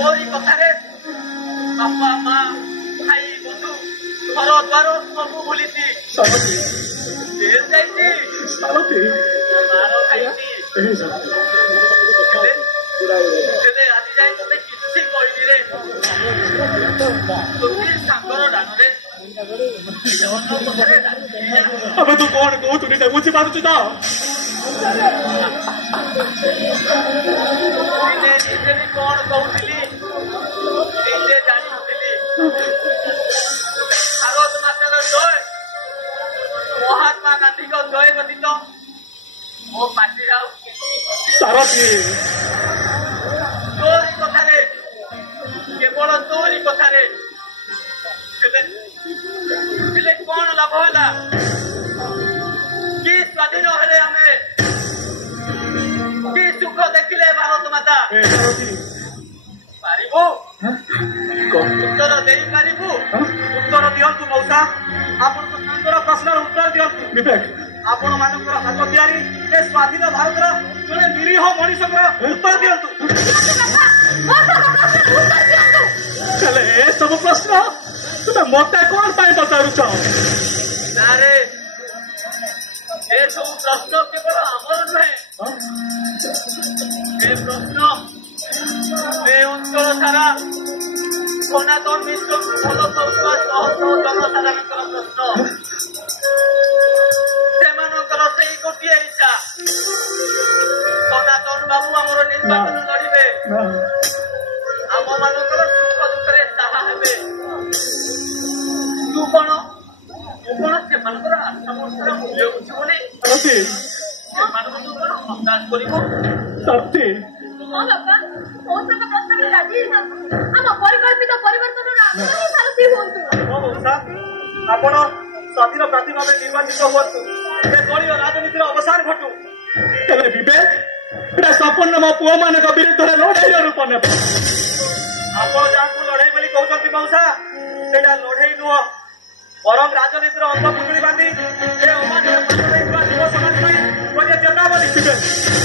तोरी कथारे बापा माँ भाई बंधु घर द्वार सब भूली जेल जाइए मार खाई आଜି ଯାଇ ତତେ କିଛି କହିବି ରେ ତୋ ସାଙ୍ଗର ଡାନରେ अबे तू कौन को तूने तो मुझे मारू चुका दिने निजे भी कौन कहूली निजे जानी भारत मातार जय महात्मा गांधी को जय व्यतीत मो पार्टी सारथी तोरी कथारे केवल तोरी कथारे कौन लाभ है कि स्वाधीन हेले आमे कि सुख देखिले भारत माता पारिबु उत्तर दे पारिबु उत्तर दियंतु मौसा आपण सागर प्रश्न उत्तर दियंतु विवेक आपण मानकर हाथ तियारी ए स्वाधीन भारतर जने निरीह मनुष्य उत्तर दियंतु चले ए सब प्रश्न तुम मत कौन पाई पचारू नारे ये सब प्रश्न केवल आमर नुहे ये प्रश्न ये अंचल सारा सनातन विश्व भल पाउवा शह शह जनसाधारण प्रश्न सेमानकर से गोटे इच्छा सनातन बाबू आमर निर्वाचन लड़े आम मानकर सुख दुखे साहा हे तू कौन से आशा वर्षर मूल्य बुझुनि से हताश कर आपण स्वाधीन प्रार्थी भाव निर्वाचित हूँ दलीय राजनीति अवसान घटू विवेक संपूर्ण मो पुओ मान विरुद्ध लड़ाई रूप ने आप जहाँ लड़ाई बोली कहते मौसा से लड़ाई नुह बरम राजनीतिर अंग पुटुड़ी बांधी